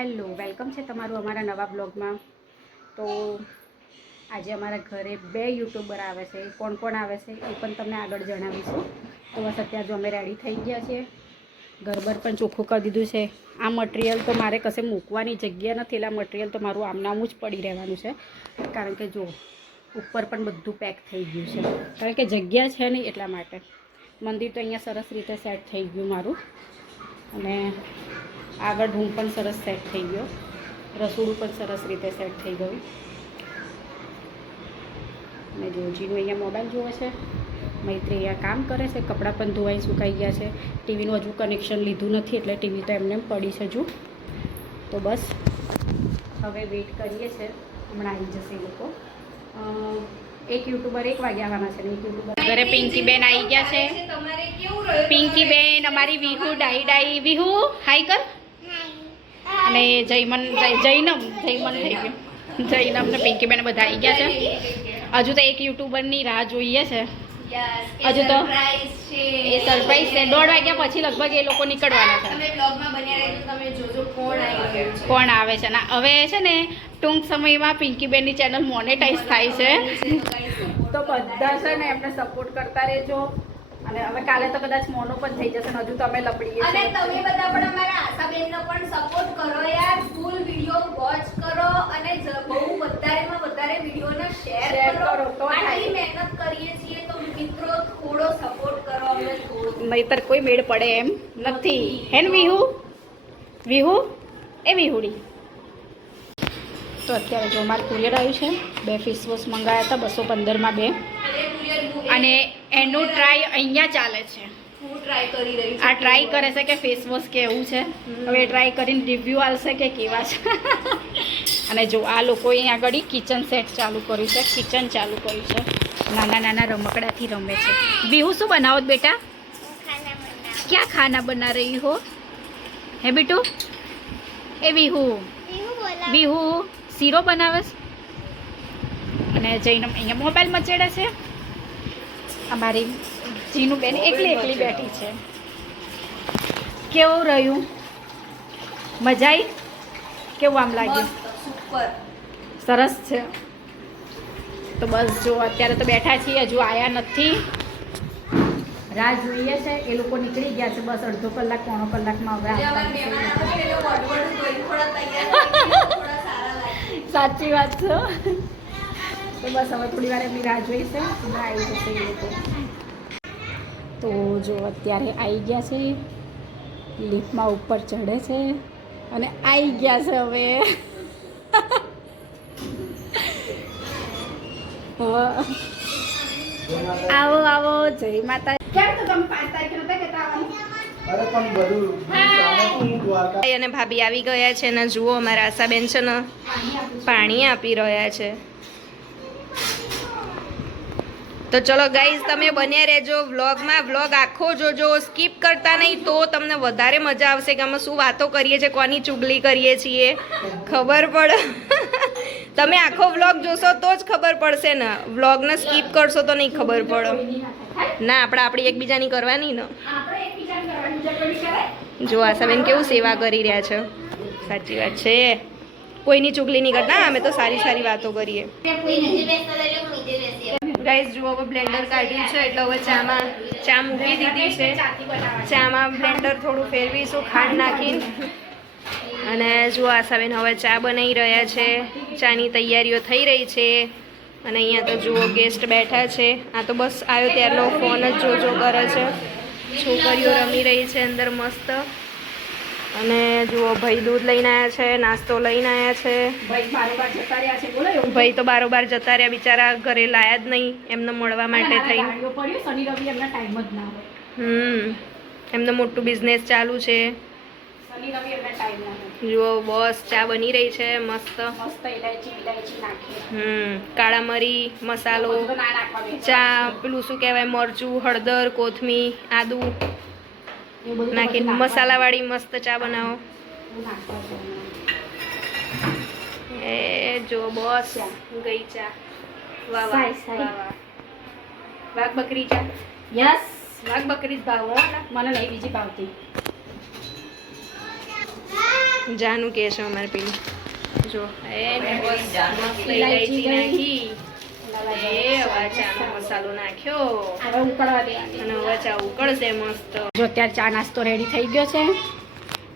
Hello, welcome છે તમારું અમારા નવા બ્લોગમાં. તો આજે અમારા ઘરે 2 યુટ્યુબર આવે છે. કોણ કોણ આવે છે એ પણ તમને આગળ જણાવીશું. તો બસ અત્યારે જો અમે રેડી થઈ ગયા છીએ, ઘરબર પણ ચોખ્ખું કરી દીધું છે. આ મટીરિયલ તો મારે કશે મૂકવાની જગ્યા નથી, એટલે આ મટીરિયલ તો મારું આમનામું જ પડી રહેવાનું છે. કારણ કે જો ઉપર પણ બધું પેક થઈ ગયું છે, કારણ કે જગ્યા છે નહીં એટલા માટે. મંદિર તો અહીંયા સરસ રીતે સેટ થઈ ગયું મારું, અને આગળ રૂમ પણ સરસ સેટ થઈ ગયો, રસોડું પણ સરસ રીતે સેટ થઈ ગયું. અને જો જીનું અહીંયા મોબાઈલ જોવે છે, મૈત્રી અહીંયા કામ કરે છે, કપડાં પણ ધોવાઈ સુકાઈ ગયા છે. ટીવીનું હજુ કનેક્શન લીધું નથી, એટલે ટીવી તો એમને પડી છે હજુ. તો બસ હવે વેઇટ કરીએ છીએ, હમણાં આવી જશે એ લોકો. એક યુટ્યુબર 1 વાગે આવવાના છે ને એક યુટ્યુબર ઘરે પિંકીબેન આવી ગયા છે. પિંકીબેન અમારી વિહુ ડાઈ ડાઈ વિહુ હાઈ કર. અને જયમન જૈનમ થઈ ગયું. જૈનમ ને પિંકીબેન બધા આવી ગયા છે. હજુ તો એક યુટ્યુબરની રાહ જોઈએ છે. હજુ તો એ સરપ્રાઈઝ છે. 1:30 વાગ્યા પછી લગભગ એ લોકો નીકળવાના છે. કોણ આવે છે ને હવે છે ને ટૂંક સમયમાં પિંકીબેનની ચેનલ મોનેટાઈઝ થાય છે. તો બધા છે ને એમને સપોર્ટ કરતા રહેજો. અને હવે કાલે તો કદાચ મોનો પણ થઈ જશે. હજુ તો અમે લપડીએ છીએ. અને તમે બધા પણ અમારા આશાબેનનો પણ સપોર્ટ કરો યાર. ફૂલ વિડિયો વોચ કરો અને બહુ વધારેમાં વધારે વિડિયોને શેર કરો. તો આટલી મહેનત કરીએ છીએ તો મિત્રો થોડો સપોર્ટ કરો અમને થોડો. નહીતર કોઈ મેળ પડે એમ નથી. હેન વિહુ વિહુ એ વિહુડી. તો અત્યારે જો મારું કુરિયર આવ્યું છે. 2 ફેસ વોશ મંગાવ્યા હતા 215માં 2. અને એનું ટ્રાય અહીંયા ચાલે છે. હું ટ્રાય કરી રહી છું. આ ટ્રાય કરે છે કે ફેસ વોશ કેવું છે. હવે ટ્રાય કરીને રિવ્યૂ આવશે કે કેવા છે. અને જો આ લોકોએ અહીં આગળ કિચન સેટ ચાલુ કર્યું છે. કિચન ચાલુ કર્યું છે. નાના નાના રમકડાથી રમે છે. વિહુ શું બનાવો બેટા? क्या खाना बना रही हो? है बेटू? ए विहू विहू सीरो बनावे છે. અને જઈને અહીંયા મોબાઈલ મચેડે છે. અમારી જીનું બેન એકલી બેઠી છે. કેવું રહ્યું? મજા આવી? કેવું આમ લાગ્યું? સુપર સરસ છે. તો બસ જો અત્યારે તો બેઠા છીએ, હજુ આયા નથી. રાહ જોઈએ છે. એ લોકો નીકળી ગયા છે. બસ અડધો કલાક પોણો કલાકમાં હવે સાચી વાત છે. તો બસ હવે થોડી વાર એમની રાહ જોઈ છે. હમણાં આવી જશે એ લોકો. તો જો અત્યારે આવી ગયા છે. લિફ્ટમાં ઉપર ચડે છે અને આવી ગયા છે હવે. આવો આવો, જય માતા. કેમ તો તમે 5 તારીખે નતા કહેતા આવવાનું? અને ભાભી આવી ગયા છે ને જુઓ અમારા આશાબેન છે ને પાણી આપી રહ્યા છે. તો ચલો ગાઈઝ તમે બન્યા રહેજો વ્લોગમાં. વ્લોગ આખો જોજો, સ્કીપ કરતા નહીં તો તમને વધારે મજા આવશે કે અમે શું વાતો કરીએ છીએ, કોની ચુગલી કરીએ છીએ ખબર પડે. તમે આખો વ્લોગ જોશો તો જ ખબર પડશે ને. વ્લોગને સ્કીપ કરશો તો નહીં ખબર પડે. ના આપણે આપણી એકબીજાની કરવાની ને. જો આશાબેન કેવું સેવા કરી રહ્યા છે. સાચી વાત છે. કોઈની ચુગલી નહીં કરતા. અમે તો સારી સારી વાતો કરીએ. ગાઈઝ જુઓ હવે બ્લેન્ડર કાઢ્યું છે એટલે હવે ચા મૂકી દીધી છે. ચામાં બ્લેન્ડર થોડું ફેરવીશું ખાંડ નાખીને. અને જુઓ આશાબેન હવે ચા બનાવી રહ્યા છે. ચાની તૈયારીઓ થઈ રહી છે. અને અહીંયા તો જુઓ ગેસ્ટ બેઠા છે. આ તો બસ આવ્યો ત્યારનો ફોન જ જોજો કરે છે. છોકરીઓ રમી રહી છે અંદર મસ્ત. અને જુઓ ભાઈ દૂધ લઈને આવ્યા છે, નાસ્તો લઈને આવ્યા છે. ભાઈ તો બારોબાર જતા રહ્યા બિચારા, ઘરે લાયા જ નહીં એમને મળવા માટે થઈને. એમને મોટું બિઝનેસ ચાલુ છે. જુઓ બસ ચા બની રહી છે મસ્ત. કાળા મરી મસાલો, ચા પેલું શું કહેવાય મરચું, હળદર, કોથમીર, આદુ નાખીને મસાલાવાળી મસ્ત ચા બનાવો. એ જો બસ ગઈ ચા. વાહ વાહ વાહ. વાઘ બકરી ચા. યસ, વાઘ બકરી જ ભાવ. મને નહીં બીજી ભાવતી. જાનું કે છે અમારે પેલી જો ઇલાયચી નાખી એ હવે ચાનો મસાલો નાખ્યો હવે ઉકળવા દેવાની. અને હવે ચા ઉકળશે મસ્ત. જો અત્યારે ચા નાસ્તો રેડી થઈ ગયો છે,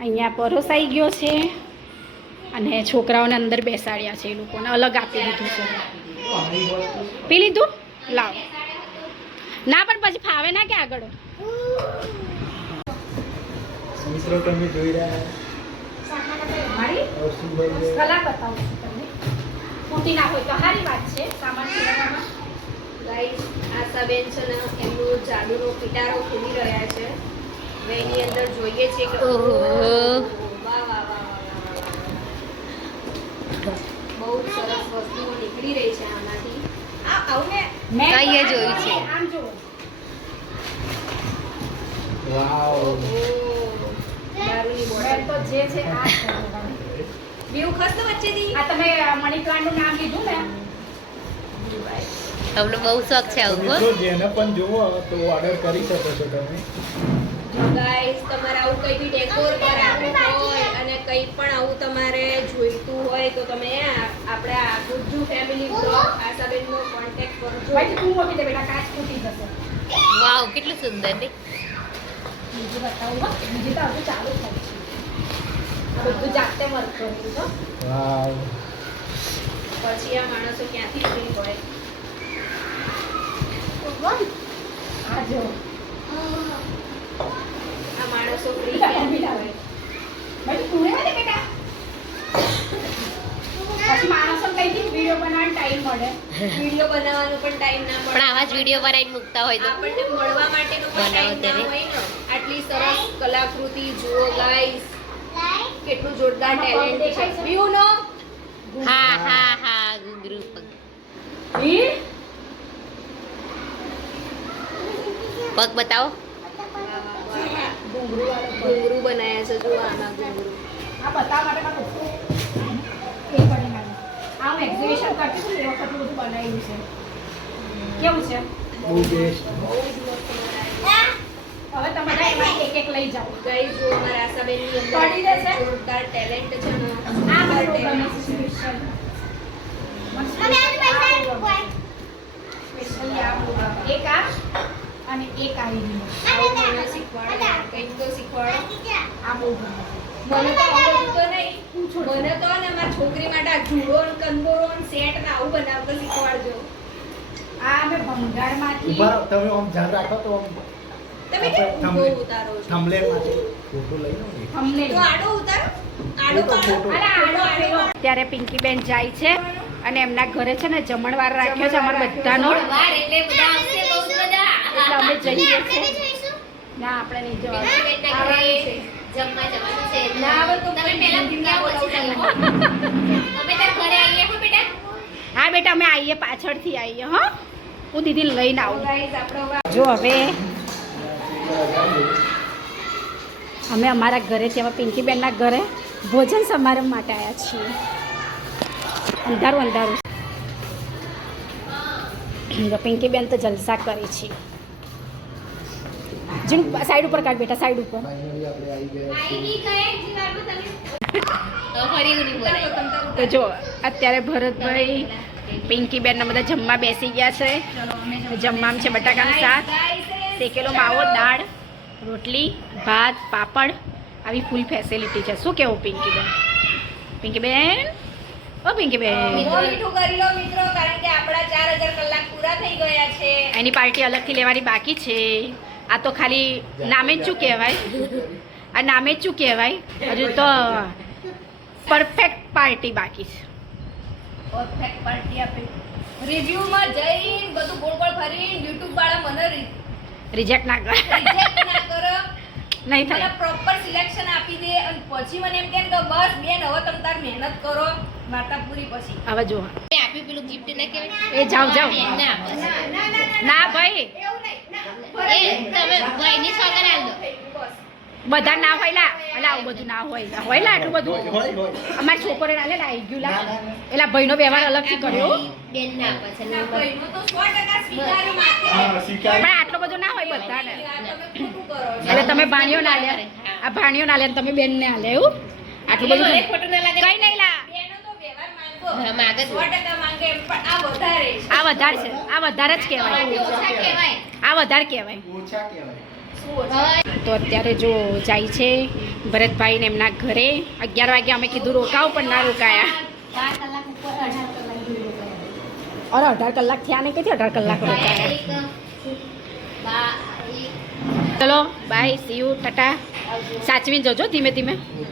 અહીંયા પરોસાઈ ગયો છે અને છોકરાઓને અંદર બેસાડ્યા છે, એ લોકોને અલગ આપી દીધું છે. પી લીધું? લાવ. ના પણ પછી ફાવે ના કે આગળ. મિત્રો તમે જોઈ રહ્યા કલા બતાવું છું તમને. ફૂટી ના હોય તો સારી વાત છે સામાન ફેરવવામાં. ગાઈસ આશાબેન છે ને એમનું જાદુનો પિટારો ખોલી રહ્યા છે. હવે એની અંદર જોઈએ છે કે વાહ વાહ વાહ વાહ બહુ સરસ વસ્તુઓ નીકળી રહી છે આમાંથી. આવું ને મેં કઈએ જોયું છે. આમ જુઓ. વાવ દારૂની મેં તો બોટલ જે છે આ જ કરવાનું. બેઉ ખસ્ત વચ્ચેથી આ તમે મની પ્લાન્ટનું નામ લીધું ને, તમને બહુ શોખ છે આવું મિત્રો જેને પણ જોવો તો ઓર્ડર કરી શકો છો તમે. ગાઈસ તમારે આવું કંઈ બી ડેકોર કરાવવું હોય અને કંઈ પણ આવું તમારે જોઈતું હોય તો તમે આપણે આ ગુજ્જુ ફેમિલી બ્લોગ આશાબેનનો કોન્ટેક્ટ કરજો. ભાઈ તું મોટી દે બેટા, કાચ ફૂટી જશે. વાવ કેટલું સુંદર ને બીજું બતાવું હો. બીજું તો હજુ ચાલુ થાય છે. આ બધું જાતે વર્ક કર્યું છે. વાવ પછી આ માણસો ક્યાંથી ફ્રી હોય. આ જો આ માણસો ફ્રી બેટા, ક્યાંથી બેટા. હોય. ભાઈ તું રહેવા દે બેટા. પછી માણસો કઈથી વિડીયો બનાવવાનો ટાઈમ મળે. વિડીયો બનાવવાનો પણ ટાઈમ ના પણ મળે. આવા જ વિડીયો બનાવીને મૂકતા હોય તો આપણને મળવા માટેનો પણ ટાઈમ ના બનાવો હોય ને. આટલી સરસ કલાકૃતિ જુઓ ગાઈસ, કેટલું જોરદાર ટેલેન્ટ છે. વ્યૂ નો હા હા હા ઘૂંઘરું પગ ઈ પગ બતાવો ઘૂંઘરું વાળો પગ. ઘૂંઘરું બનાયા છે જુઓ આમાં ઘૂંઘરું. આ બતાવવા માટે મારું એ પડી નાખું. આ હું એક્ઝિબિશન કરતી હતી ને એ વખત બધું બનાવ્યું છે. કેવું છે? બહુ બેસ્ટ. બહુ જ મસ્ત બનાવ્યું. હવે તમે બધા એમાંથી એક એક લઈ જાઓ. ગાઈસ જો અમારા આશાબેનની પડી જશે? અંદર જોરદાર ટેલેન્ટ છે ને. આ મને બહુ ગમે છે સ્પેશિયલ. સ્પેશિયલી આ બહુ ગમે. એક આ અને એક આ એવી. આવું મને શીખવાડો, કંઈક તો શીખવાડો. આ બહુ ગમે છે. મને તો આવડતું તો નહીં. મને તો ને મારી છોકરી માટે આ જુડો ને કંદોરો ને સેટ ને આવું બનાવતા શીખવાડજો. આ અમે ભંગારમાંથી ઉભા રહો, તમે આમ ધ્યાન રાખો તો આમ તમે કેમ ઊભો ઉતારો છો? થંબલેરમાંથી ફોટો લઈ લો ને. અમને તો આડો ઉતારો. આડો એ તો પાડો. ફોટો. અરે આડો આડો. ત્યારે પિંકીબેન જાય છે અને એમના ઘરે છે ને જમણવાર રાખ્યો છે અમારા બધાનો, એટલે બધા આવશે બહુ બધા એટલે અમે જઈએ છીએ. ના આપણે નહીં જવાનું. આવવાનું છે. જમવા જવાનું છે ના આવે તો તમે પહેલા ભૂખ્યા પછી ચાલો અમે તાર ઘરે આવીએ હો બેટા હા બેટા અમે આવીએ, પાછળથી આવીએ. હા હું દીદીને લઈને આવું. ગાઈસ આપણે હવે જો હવે અમે અમારા ઘરેથી હવે પિંકીબેનના ઘરે ભોજન સમારંભ માટે આવ્યા છીએ. અંધારું અંધારું. જો પિંકીબેન તો જલસા કરી છે. જીણું સાઈડ ઉપર કાઢ બેટા, સાઈડ ઉપર. ફાઇનલી આપણે આવી ગયા છીએ. તો ફરી ઉની બોલાય તો જો અત્યારે ભરતભાઈ પિંકીબેનને બધા જમવા બેસી ગયા છે. જમવામાં છે બટાકાનું શાક, શેકેલો માવો, દાળ, રોટલી, ભાત, પાપડ, આવી ફૂલ ફેસિલિટી છે. શું કેવું પિંકીબેન? પિંકીબેન ઓ પિંકીબેન, મીઠું કરી લો મિત્રો, કારણ કે આપણા 4000 કલાક પૂરા થઈ ગયા છે. એની પાર્ટી અલગથી લેવાની બાકી છે. આ તો ખાલી નામે જ શું કહેવાય, આ નામે જ શું કહેવાય, હજુ તો પરફેક્ટ પાર્ટી બાકી છે. પરફેક્ટ પાર્ટી આપે. રિવ્યુમાં જઈને બધું ગોળ ગોળ ફરીને YouTube વાળા મને રિજેક્ટ ના કર, રિજેક્ટ ના કરો. નહીં મને થાય. પ્રોપર સિલેક્શન આપી દે અને પછી મને એમ કહે કે બસ બેન હવે તમે તાર મહેનત કરો માતા પૂરી. પછી હવે જો આપ્યું પેલું ગિફ્ટ ના કહેવાય એ જાઓ જાઓ. એમને આપો છો. ના ભાઈ એ તમે ભાઈની સોગન આલ દો બધા ના હોય લા, અલા આવું બધું ના હોય લા આટલું બધું. હોય. અમારી છોકરીને આલે લા, આવી ગયું લા. ના, ના, ના. એલા ભાઈનો વ્યવહાર અલગથી કર્યો. બેન ના આપે છે ના ભાઈનો તો 100% સ્વીકાર્યો માથે. હા, શીખાય. પણ આટલો બધો ના હોય બધાને. આ તમે ખોટું કરો છો. એટલે તમે ભાણિયો ના લે, આ ભાણિયો ના લે ને તમે બેન ને આલે એવું. આટલું બધું મને ખોટું ના લાગે કઈ નહીં લા બેનો તો વ્યવહાર માંગો હા, માંગે છે. 100% માંગે એમ, પણ આ વધારે છે. આ વધારે છે આ વધારે જ કહેવાય ઓછા કહેવાય. આ વધારે કહેવાય ઓછા કહેવાય. શું ઓછા? તો અત્યારે જો જાય છે ભરતભાઈ ને એમના ઘરે 11 વાગે અમે કીધું રોકાવ પણ ના રોકાયા 12 કલાક ઉપર 18 કલાક જેવું રોકાયા. અરે 18 કલાક થયા ને કઈથી 18 કલાક રોકાયા એક, બા- એક, ચલો બાય સી યુ ટાટા સાચવીને જજો ધીમે ધીમે હા.